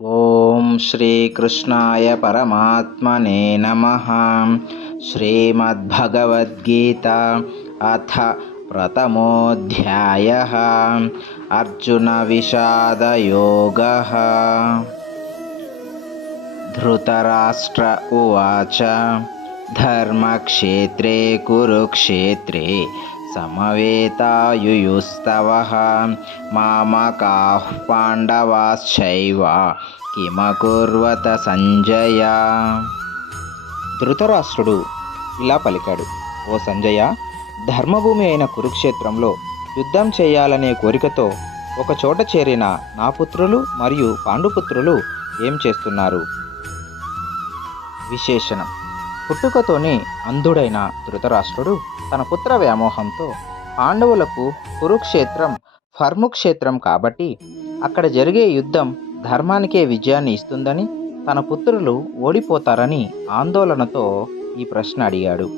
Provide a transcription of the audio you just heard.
ఓం శ్రీకృష్ణాయ పరమాత్మనే నమః. శ్రీమద్భగవద్గీత అథ ప్రథమోऽధ్యాయః. అర్జున విషాదయోగః. ధృతరాష్ట్ర ఉవాచ ధర్మక్షేత్రే కురుక్షేత్రే సమవేతాయుయుస్తవః మామకాః పాండవాశ్చైవ కిమకుర్వత సంజయ. ధృతరాష్ట్రుడు ఇలా పలికాడు: ఓ సంజయ, ధర్మభూమి అయిన కురుక్షేత్రంలో యుద్ధం చేయాలనే కోరికతో ఒక చోట చేరిన నా పుత్రులు మరియు పాండుపుత్రులు ఏం చేస్తున్నారు? విశేషణం: పుట్టుకతోనే అంధుడైన ధృతరాష్ట్రుడు తన పుత్ర వ్యామోహంతో పాండవులకు కురుక్షేత్రం ఫర్ముక్షేత్రం కాబట్టి అక్కడ జరిగే యుద్ధం ధర్మానికే విజయాన్ని ఇస్తుందని, తన పుత్రులు ఓడిపోతారని ఆందోళనతో ఈ ప్రశ్న అడిగాడు.